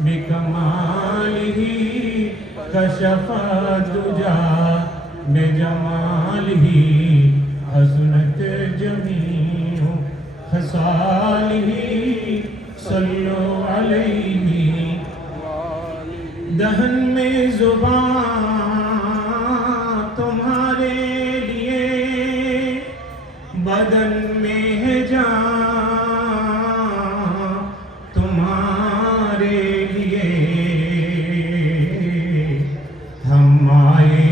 बिकमालिही कशफा दुजा बिजमालिही हसनत जमीउ खसालिही सल्लु अलैहि। दहन में जुबान तुम्हारे लिए, बदन में है जान तुम्हारे लिए। हम आए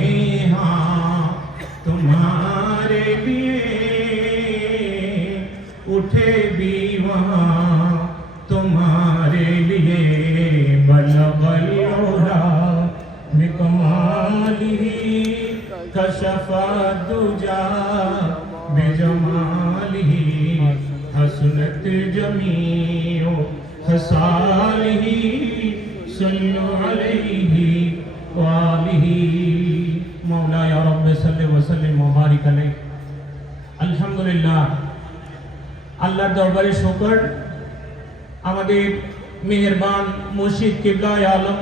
हाँ तुम्हारे लिए, उठे भी वहाँ तुम्हारे लिए। बलगल ओला बिकमालिही कशफा दुजा बिजमालिही हसनत जमीउ खसालिही सल्लु अलैहि वालिही। मौला या रब्ब सल्लि व सल्लिम व बारिक अलैहि। अल्हम्दुलिल्लाह, আল্লাহর দরবারে শুকর, আমাদের মেহেরবান মুর্শিদ কিবলায়ে আলম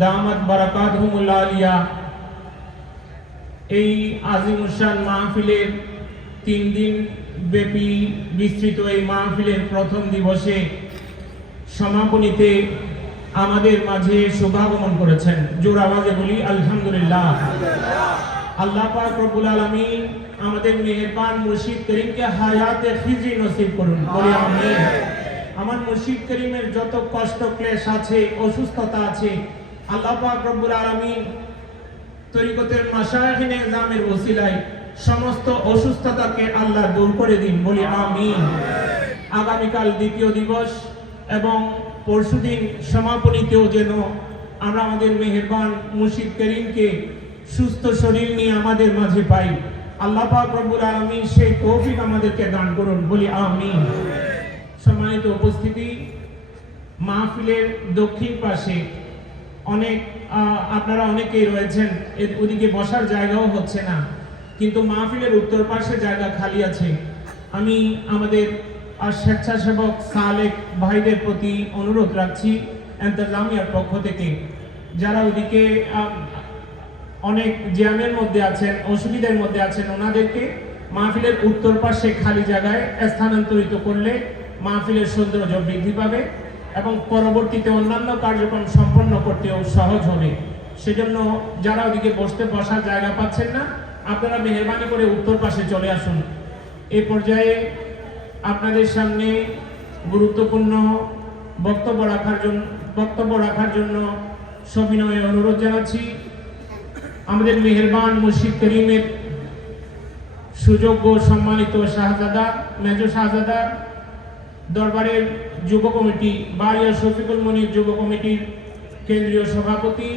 দামাত বারাকাতুহুল আলিয়া এই আজিমুশান মাহফিলের 3 দিন ব্যাপী বিস্তৃত এই মাহফিলের প্রথম দিবসে সমাপনীতে আমাদের মাঝে শুভাগমন করেছেন। জোর আওয়াজে বলি আলহামদুলিল্লাহ। আল্লাহ পাক রব্বুল আলামিন আমাদের মেহেরবান মুর্শিদ করিমকে হায়াতে খিজি নসিব করুন, বলি আমিন। আমার মুর্শিদ করিমের যত কষ্ট ক্লেশ আছে, অসুস্থতা আছে, আল্লাহ পাক রব্বুল আলামিন তরিকতের মাশায়েখিন নিজামের ওসিলায় সমস্ত অসুস্থতাকে আল্লাহ দূর করে দিন, বলি আমিন। আগামীকাল দ্বিতীয় দিবস এবং পরশুদিন সমাপনীতেও যেন আমরা আমাদের মেহেরবান মুর্শিদ করিমকে সুস্থ শরীর নিয়ে আমাদের মাঝে পাই। আল্লাহ পাক রব্বুল আলামিন সেই তৌফিক আমাদেরকে দান করুন, বলি আমিন। সম্মানিত উপস্থিতি, মাহফিলের দক্ষিণ পাশে অনেক আপনারা অনেকেই রয়েছেন, ওদিকে বসার জায়গাও হচ্ছে না, কিন্তু মাহফিলের উত্তর পাশে জায়গা খালি আছে। আমি আমাদের স্বেচ্ছাসেবক সালেক ভাইদের প্রতি অনুরোধ রাখছি ইন্তজামিয়ার পক্ষ থেকে, যারা ওদিকে অনেক জ্যামের মধ্যে আছেন, অসুবিধার মধ্যে আছেন, ওনাদেরকে মাহফিলের উত্তর পাশে খালি জায়গায় স্থানান্তরিত করলে মাহফিলের সৌন্দর্য বৃদ্ধি পাবে এবং পরবর্তীতে অন্যান্য কার্যক্রম সম্পন্ন করতেও সহজ হবে। সেজন্য যারা ওদিকে বসার জায়গা পাচ্ছেন না, আপনারা মেহেরবানি করে উত্তর পাশে চলে আসুন। এই পর্যায়ে আপনাদের সামনে গুরুত্বপূর্ণ বক্তব্য রাখার জন্য সবিনয়ে অনুরোধ জানাচ্ছি আমাদের মেহেরবান মুর্শিদ করিমের সুযোগ্য সম্মানিত শাহজাদা, মেজর শাহজাদা দরবারের যুব কমিটি, বাড়িয়া শফিকুল মনির যুব কমিটির কেন্দ্রীয় সভাপতি